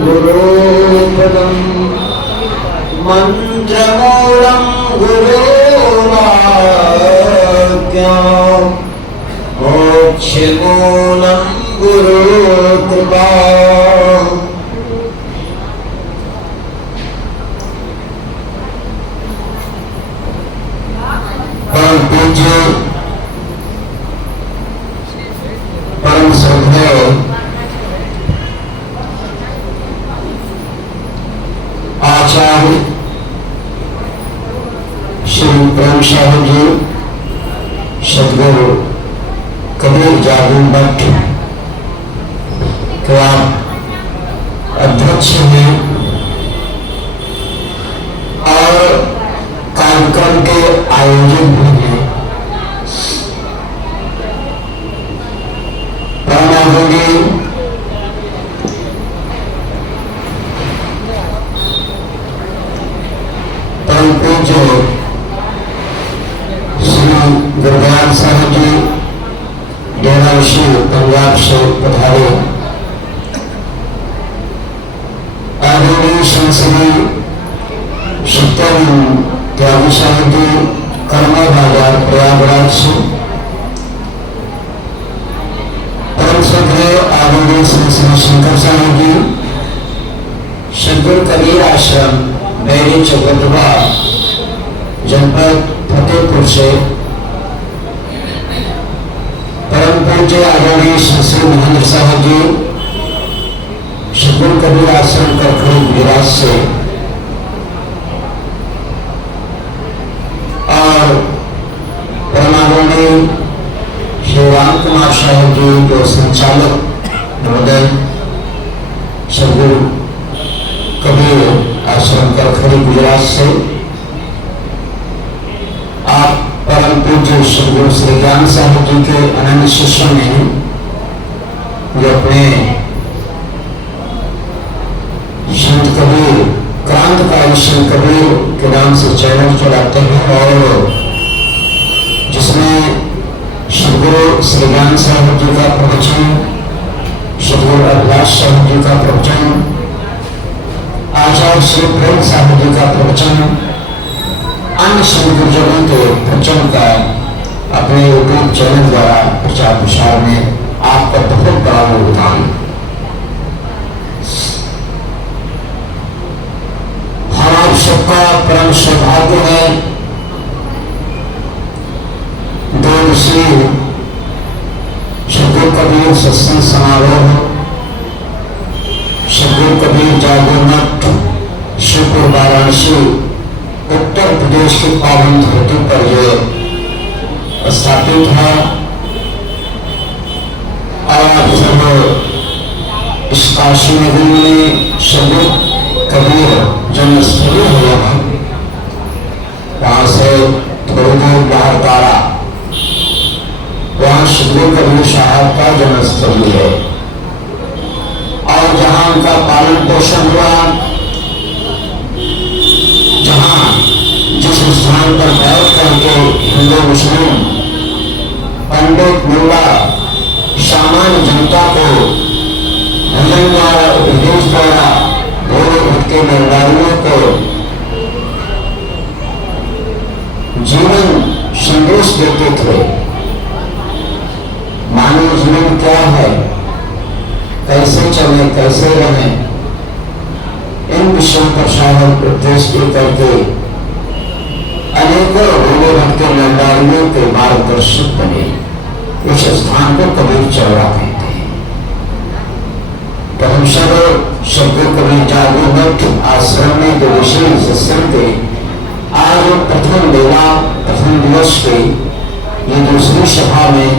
गुरुपदं मंत्रमूलं गुरुवाक्यं मोक्षमूलं गुरुकृपा। परम पूज्य परम श्रद्धेय आचार्य श्री प्रेम साहब जी सदगुरु कबीर जागरण भट्ट के आप अध्यक्ष हैं और कार्यक्रम के आयोजन भी हैं। परमानंदी परम पूज्य श्री गुरुदयाल साहब जी डेरा ऋषि पंजाब से पधारे। आदरणीय संसदीय सत्यानंद त्यागी साहब जी कर्मा बाजार प्रयागराज से। परम श्रद्धेय आदरणीय श्री शंकर साहब जी सदगुरु कबीर आश्रम बैरी चौकटवा जनपद फतेहपुर से। परम पूज्य आदरणीय श्री महेंद्र साहब जी सदगुरु कबीर आश्रम करखड़ी गुजरात से। और परमानंदी श्री राम कुमार साहब जी जो संचालक महोदय सदगुरु कबीर आश्रम करखड़ी गुजरात से। आप परम पूज्य सदगुरु श्री ज्ञान साहब जी के अनन्य शिष्यों ने जो अपने संत कबीर क्रांतिकारी संत कबीर के नाम से चैनल चलाते हैं और जिसमें सदगुरु श्री ज्ञान साहब जी का प्रवचन, सदगुरु अभिलाष साहब जी का प्रवचन, आचार्य श्री प्रेम साहब जी का प्रवचन, अन्य सदगुरुजनों के प्रवचन का अपने यूट्यूब चैनल द्वारा प्रचार प्रसार में आपका बहुत बड़ा योगदान। हम आप सबका परम सौभाग्य है दो दिवसीय सदगुरु कबीर सत्संग समारोह सदगुरु कबीर जागरण मठ शिवपुर वाराणसी उत्तर प्रदेश की पावन धरती पर जो स्थापित है और आप सब इस काशी नगरी में सदगुरु कबीर जन्मस्थली हुआ है। वहां से थोड़ी दूर बाहर तारा वहां सदगुरु कबीर साहब का जन्मस्थली है और जहां उनका पालन पोषण हुआ, जहां जिस स्थान पर बैठ करके हिंदू मुस्लिम पंडित मुल्ला सामान्य जनता को भजन द्वारा उपदेश द्वारा भोले भटके निर्वाणियों को जीवन संदेश देते थे। मानव जीवन क्या है, कैसे चले, कैसे रहे, इन विषयों पर साधन उपदेश देकर के अनेकों भोले भटके निर्वाणियों के मार्गदर्शक बने। इस स्थान को कबीर चौरा कहते हैं। तो हम सब सदगुरु कबीर जागरण मठ आश्रम में जो विशेष सत्संग थे, आज प्रथम बेला प्रथम दिवस के ये दूसरी सभा में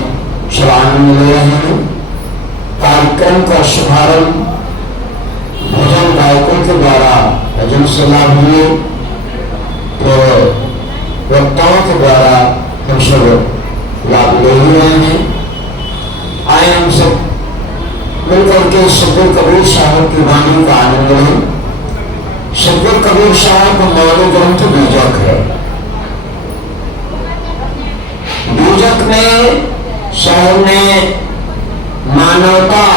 सब आनंद ले रहे हैं। कार्यक्रम का शुभारंभ भजन गायकों के द्वारा भजन से लाभ हुए, तो वक्ताओं के द्वारा हम सब लाभ ले ही रहे हैं। आए हम सब मिलकर के सदगुरु कबीर साहब की वाणी का आनंद लें। सदगुरु कबीर साहब मौलिक ग्रंथ बीजक है। बीजक में साहब ने मानवता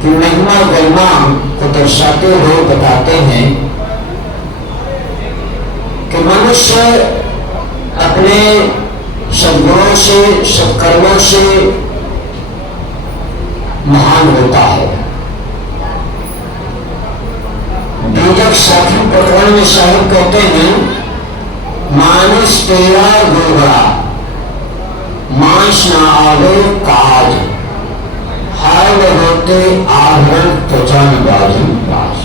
की महिमा गरिमा को दर्शाते हुए बताते हैं कि मनुष्य अपने सद्गुणों से, सत्कर्मों से महान होता है। बीजक साखी प्रकरण में साहब कहते हैं, मानस तेरा गोबरा मांस न आवे काज, हाय होते आवरण त्वचा बाजू बाज।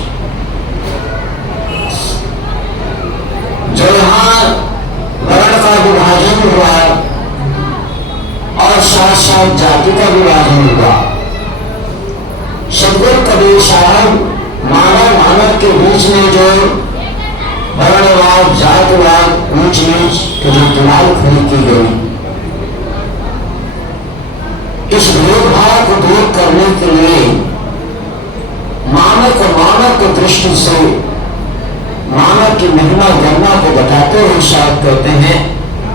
जो यहाँ वर्ण का विभाजन हुआ और साथ साथ जाति का विभाजन हुआ, सदगुरु कबीर साहब मानव मानव के बीच में जो वर्णवाद, जातिवाद, ऊंच नीच की जो दीवार खड़ी की गई, इस भेदभाव को दूर करने के लिए मानव को मानव की दृष्टि से मानव की महिमा गरिमा को बताते हुए साहब कहते हैं,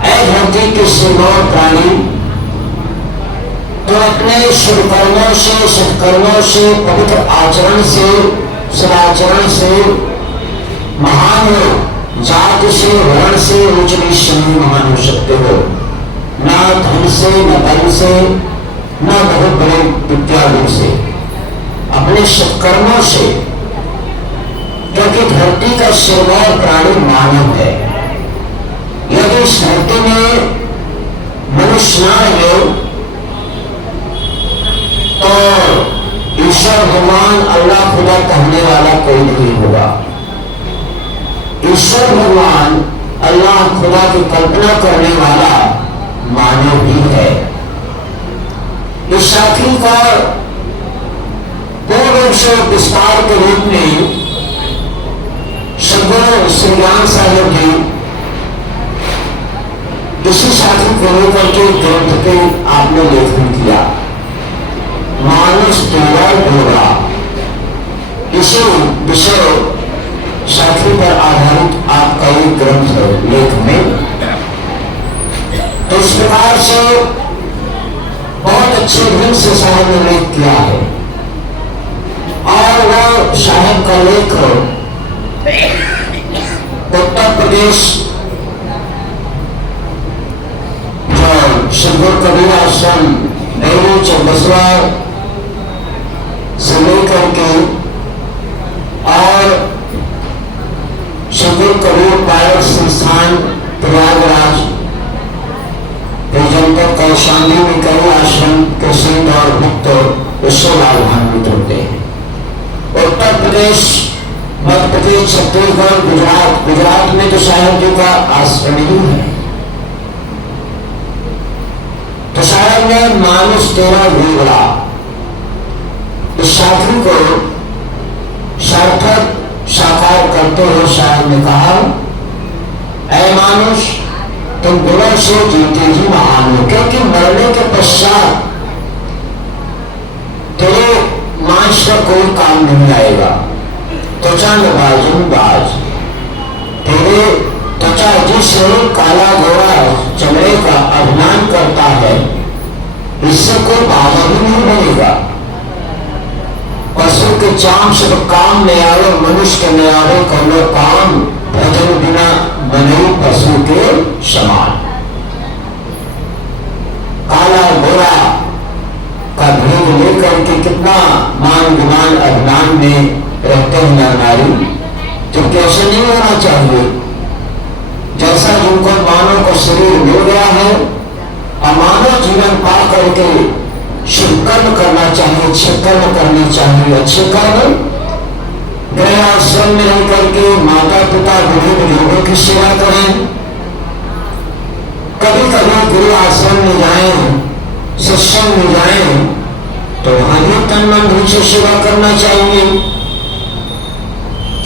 ऐ धरती के सिरमौर प्राणी, तो अपने शुभकर्मों से, सत्कर्मों से, पवित्र आचरण से, सदाचरण से महान हो। जाति से, वर्ण से, ऊंच नीच से नहीं महान हो सकते हो, न धन से, न बल से, न बहुत बड़े विद्यालयों से, अपने सत्कर्मों से, क्योंकि धरती का सिरमौर प्राणी मानव है। यदि इस धरती में मनुष्य न रहे तो ईश्वर भगवान, अल्लाह खुदा कहने वाला कोई नहीं होगा। ईश्वर भगवान, अल्लाह खुदा की कल्पना करने वाला मानव ही है। इस साखी का पूर्ण से विस्तार के रूप में सदगुरु श्री ज्ञान साहब जी इसी साखी को लेकर के ग्रंथ के आपने लेखन किया, मानस तेरा गोरा। इसी विषय साखी पर आधारित आपका ये ग्रंथ लेख में, तो इस प्रकार से बहुत अच्छे ढंग से साहब ने लेख किया है। और वो साहब का लेख उत्तर प्रदेश जो सदगुरु कबीर आश्रम डेरी चौबसवा से लेकर के और सदगुरु कबीर पायक संस्थान प्रयागराज जनपद कौशाम्बी में कई आश्रम के सिंध और भक्त उससे लाभान्वित होते हैं। उत्तर प्रदेश, मध्य प्रदेश, छत्तीसगढ़, गुजरात में तो साहब जी का आश्रम ही है। तो साहब ने मानस तेरा गोरा इस साखी को सार्थक साकार करते हुए साहब ने कहा, ऐ मानुष, तुम गुणों से जीते ही महान हो, क्योंकि मरने के पश्चात तेरे मांस का कोई काम नहीं आएगा। त्वचा बाजू बाज, तेरे त्वचा जिससे काला गोरा चमड़े का अभिमान करता है, इससे कोई बाधा भी नहीं बनेगा। पशु के चाम से तो काम में आवे, मनुष्य के में आवे करो काम, भजन बिना बने पशु के समान। काला गोरा का भेद लेकर के कितना मान विमान अभिमान में रहते हैं नारी, तो कैसे नहीं होना चाहिए। जैसा जिनको मानव को शरीर मिल गया है, अमानव जीवन पा करके शुभ कर्म करना चाहिए, अच्छे कर्म करने चाहिए। अच्छे कर्म गृह आश्रम में रह करके माता पिता बूढ़े बुजुर्गों की सेवा करें, कभी कभी गुरु आश्रम में जाएं, सत्संग में जाएं, तो वहां भी तन मन धन से सेवा करना चाहिए।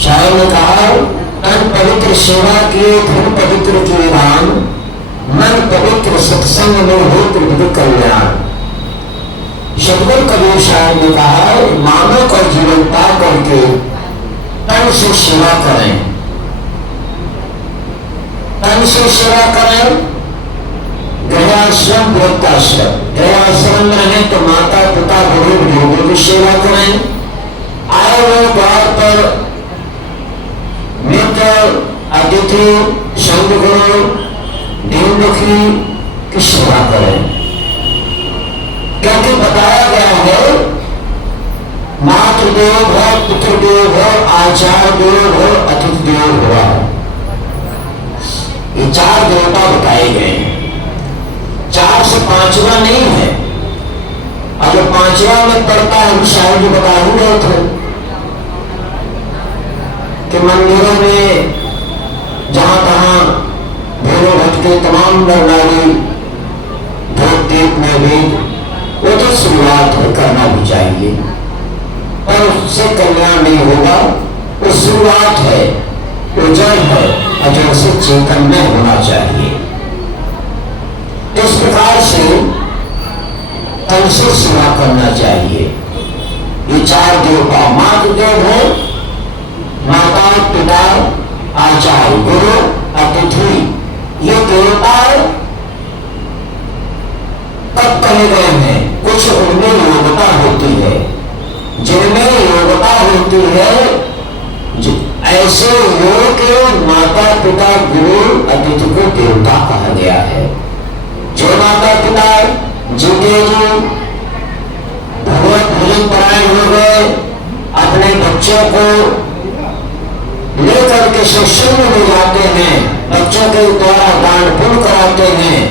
शायद ने कहा, तन पवित्र सेवा किए, धन पवित्र किए दान, मन पवित्र सत्संग में हो त्रिविध कल्याण। सदगुरु कबीर साहब ने कहा, मानव का जीवन पा करके तन से सेवा करें, तन से सेवा करें। गृहआश्रम, गृहस्थाश्रम, गृहआश्रम में रहें तो माता पिता बड़े बुजुर्गों की सेवा करें। आए हुए द्वार पर मित्र, अतिथि, संग गुरु, दीनमुखी की सेवा करें, क्योंकि बताया गया है मातृदेव भव, पितृदेव भव, आचार्य देव भव, अतिथि देव भव। ये 4 देवता बताए गए हैं। 4 से 5वां नहीं है। अगर 5वां में पड़ता है, शायद बता ही रहे थे कि मंदिरों में जहां तहां भोले भटके तमाम नर नारी भोग दीप में भी, वो तो शुरुआत है, करना भी चाहिए, पर उससे कल्याण नहीं होगा। वो शुरुआत है, वो जड़ है, अजर से चेतन में होना चाहिए। इस प्रकार से तन से सेवा करना चाहिए। ये 4 देवता मातृदेव है, माता पिता, आचार्य गुरु, अतिथि। ये देवता कब कहे गए हैं? कुछ उनमें योग्यता होती है, जिनमें योग्यता होती है, ऐसे योग्य माता पिता गुरु अतिथि को देवता कहा गया है। जो माता पिता जिनके जो भगवत भजन परायण हो गए, अपने बच्चों को लेकर के सत्संग में जाते हैं, बच्चों के द्वारा दान पुण्य कराते हैं,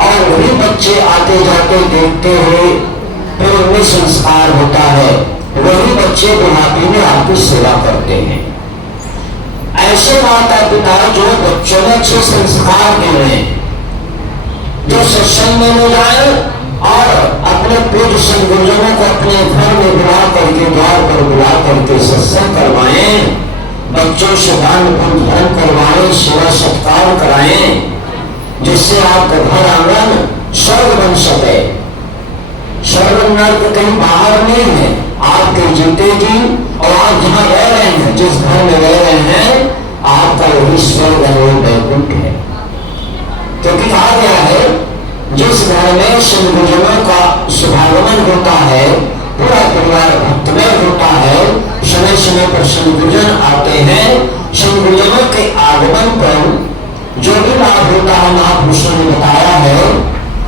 और वही बच्चे आते जाते देखते हुए फिर उनमें संस्कार होता है, वही बच्चे बुढ़ापे में आपकी सेवा करते हैं। ऐसे माता पिता जो बच्चों में अच्छे संस्कार दे रहे हैं, जो सत्संग में ले जाए और अपने पूज्य संगुरुजनों को अपने घर में बुला करके, द्वार पर बुला करके सत्संग करवाएं, बच्चों से दान पुण्य करवाएं, सेवा सत्कार कराएं, जिससे आपका घर आंगन स्वर्ग बन सके। स्वर्ग नर्क कहीं बाहर नहीं है, आपके जीते जी, और आप जहां रह रहे हैं, जिस घर में रह रहे हैं, आपका वही स्वर्ग है, वही वैकुंठ है। क्योंकि कहा गया है जिस घर में संगुरुजनों का शुभागमन होता है, पूरा परिवार भक्तमय होता है, समय समय पर संगुरुजन आते हैं, संगुरुजनों के आगमन पर जो भी लाभ होता है, महापुरुषों ने बताया है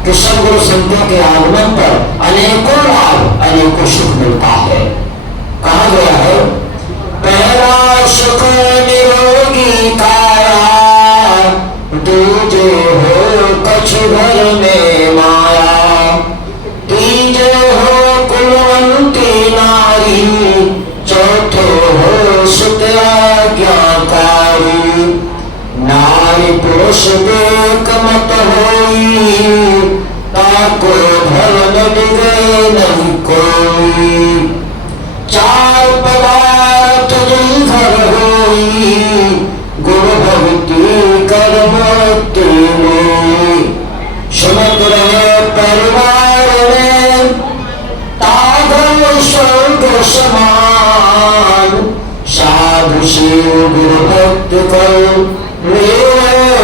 कि सद्गुरु संतों के आगमन पर अनेकों लाभ, अनेकों सुख मिलता है। कहा गया है पहला सुख निरोगी काया, दूजे हो कछु घर में माया, तीजे हो कुलवंती नारी, चौथे हो सुत आज्ञाकारी, नारी पुरुष देख मत होई, ताको धर्म डिगे नहीं कोई, 4 पदार्थ जिन घर होई, गुरु भक्ति कर मुक्ति में, समुद्र परिवार में तागल स्वर्ग समान, साधु शिव गुरु भक्त कर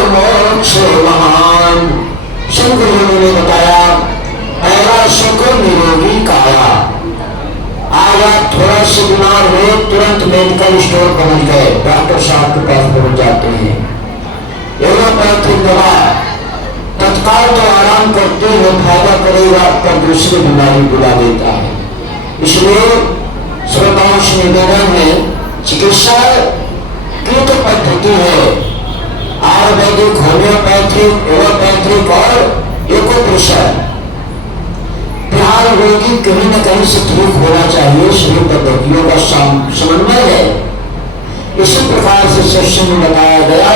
मोक्ष महान। शंकर ने बताया पहला सुख निरोगी काया। आज आप थोड़ा सा बीमार हो, तुरंत मेडिकल स्टोर पहुंच गए, डॉक्टर साहब के पास पहुंच जाते हैं, एलोपैथिक दवा तत्काल तो आराम करते हो, फायदा करेगा, पर दूसरी बीमारी बुला देता है। इसलिए श्रोताओं से निवेदन है, चिकित्सा की तो पद्धति है, आयुर्वेदिक, होम्योपैथिक, एलोपैथिक और एकोप्रेशर। फिलहाल रोगी कहीं न कहीं से ठीक होना चाहिए, सभी पद्धतियों का समन्वय है। इसी प्रकार से सत्संग में बताया गया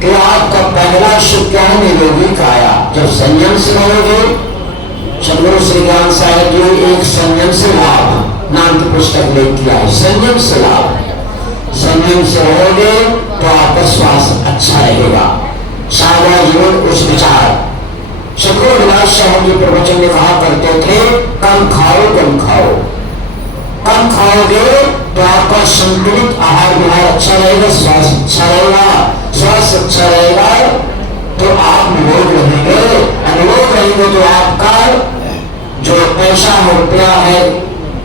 कि आपका पहला सुख क्या है? निरोगी काया। जब संयम से रहोगे, सदगुरु श्री ज्ञान साहेब जी एक संयम से लाभ नाम की पुस्तक लेख किया है, संयम से लाभ। संयम से रहोगे तो आपका स्वास्थ्य अच्छा रहेगा, सादा जीवन उच्च विचार। सदगुरु विलास साहब जी प्रवचन में कहा करते थे, कम खाओ कम खाओ। कम खाओगे तो आपका संतुलित आहार विहार अच्छा रहेगा, स्वास्थ्य अच्छा रहेगा। स्वास्थ्य अच्छा रहेगा तो आप निरोग रहेंगे, अनिरोग रहेंगे तो आपका जो पैसा रुपया है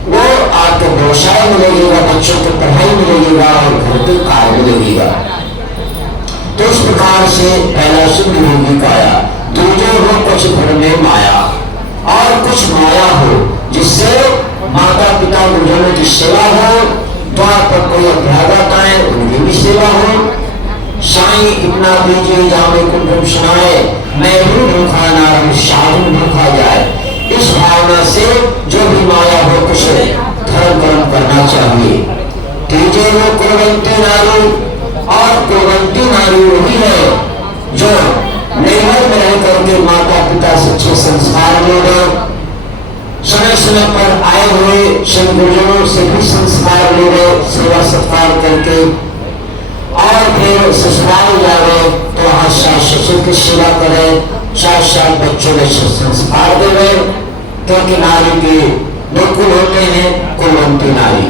वो आप को व्यवसाय में लगेगा, बच्चों को पढ़ाई में लगेगा और घर के कार्य में लगेगा। तो इस प्रकार से पहला शुभ योगी का आया। दूजे हो कुछ घर में माया, और कुछ माया हो जिससे माता पिता गुरुजनों की सेवा हो, द्वार पर कोई अभ्यागत आए उनकी भी सेवा हो। साईं इतना दीजिए जामे कुंडम सुनाए, मैं भी भूखा नारम साधन भूखा जाए। इस भावना से जो भी माया हो कुछ धर्म कर्म करना चाहिए। तीजे वो कुलवंती नारी, और कुलवंती नारी वही है जो नैहर में रह करके माता पिता से अच्छे संस्कार लेगा, समय समय पर आए हुए संत गुरुजनों से भी संस्कार ले रहे, सेवा सत्कार करके, और फिर ससुराल जावे तो वहां सास ससुर की सेवा करे, साथ साथ बच्चों में संस्कार देवे, क्योंकि नारी के दो कुल होते हैं, कुलवंती नारी।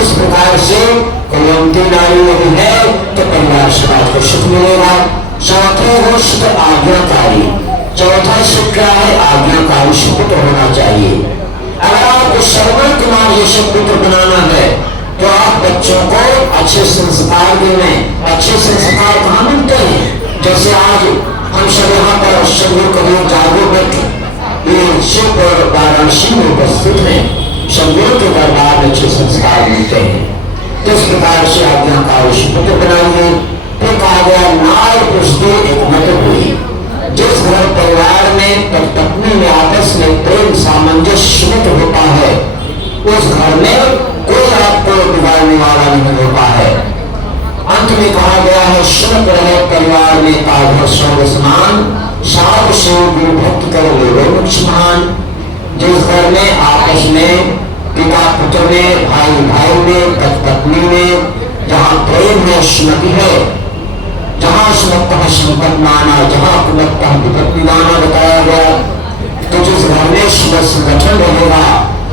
इस प्रकार से कुलवंती नारी यदि है तो परिवार समाज को सुख मिलेगा। चौथे हो सुख आज्ञाकारी। चौथा सुख क्या है? आज्ञाकारी सुपुत्र होना चाहिए। अगर आपको श्रवण कुमार ये सुपुत्र बनाना है तो आप बच्चों को अच्छे संस्कार देने, अच्छे संस्कार कहाँ मिलते हैं? जैसे आज हम सब यहाँ पर सदगुरु कबीर जागरूक ये शिव वाराणसी में उपस्थित है, सदगुरु के दरबार में अच्छे संस्कार मिलते हैं। तो इस प्रकार से आज्ञाकारी सुपुत्र बनाइए। फिर कहा गया नार पुरुष एक मत हुई। जिस घर परिवार में पत्नी में आपस में प्रेम सामंजस्य होता है उस घर में कोई आपको बिगाड़ने वाला नहीं होता है। अंत में कहा गया है सुनत रहे परिवार में काघ स्वर्ग समान, साध से गुरु भक्त कर ले मुख्यमान। जिस घर में आपस में पिता पुत्र में, भाई भाई में, पत्नी में जहाँ प्रेम है, सुमति है, जहाँ सुमत संपत्त माना, जहाँ कुमत विपत्ति माना बताया गया। तो जिस घर में सुबह संगठन रहेगा,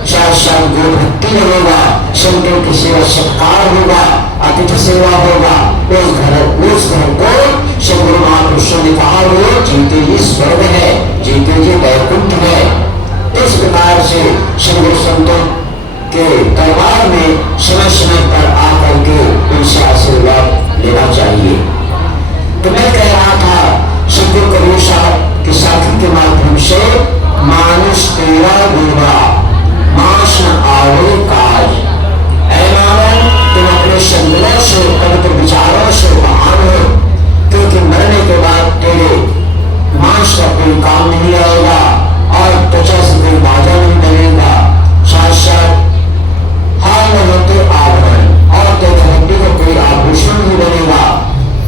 साथ साथ गुरु भक्ति रहेगा, संतों की सेवा सत्कार होगा, अतिथि सेवा होगा, उस घर को सदगुरु महापुरुषों ने कहा वो जीते जी स्वर्ग है, जीते जी वैकुंठ है। इस प्रकार से सदगुरु संतों के दरबार में समय समय पर आकर के उनसे आशीर्वाद लेना चाहिए। तो मैं कह रहा था सदगुरु कबीर साहब के साथी के माध्यम से मानुष तेरा गुरुआ मास न आवे काज। ऐ मानव तुम अपने संगलों से, पवित्र विचारों से महान हो, क्योंकि मरने के बाद तेरे मांस का कोई काम नहीं आएगा और त्वचा से कोई बाजा नहीं बनेगा। साथ साथ हाल में होते आभरण और तेरे हड्डी को कोई आभूषण नहीं बनेगा।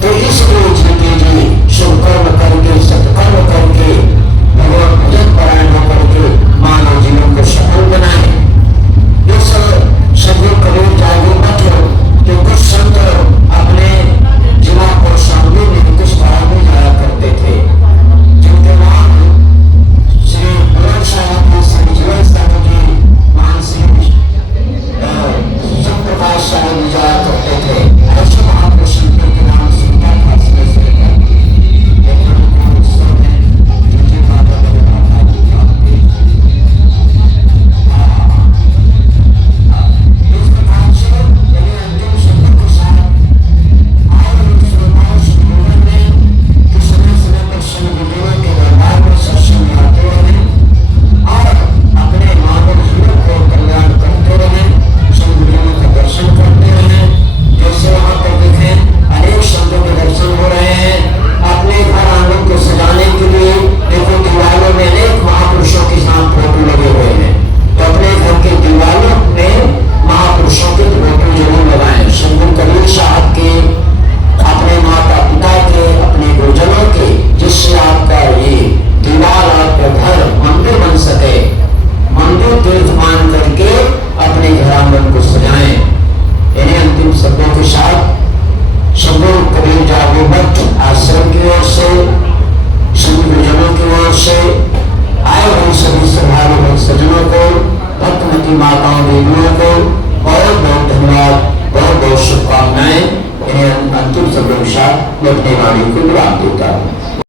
तो इसलिए जीते जी शुभ कर्म करके, सत्कर्म करके, भगवान भजन परायण होकर के मानव जीवन को सफल बनाए। इस सदगुरु कबीर जागरूक मत हो कि कुछ संत अपने जिला कौशाम्बी में कुछ भाव में जाया करते थे, जिनके नाम श्री बुलंद साहब जी, श्री जीवन साहब जी, मान सिंह प्रकाश साहब जाया करते थे। ऐसे महापुरुष के नाम सुनता था। माताओं देवियों को बहुत बहुत धन्यवाद, बहुत बहुत शुभकामनाएं। इन्हें अंतिम शब्दों के साथ मैं अपनी वाणी को विराम देता हूँ।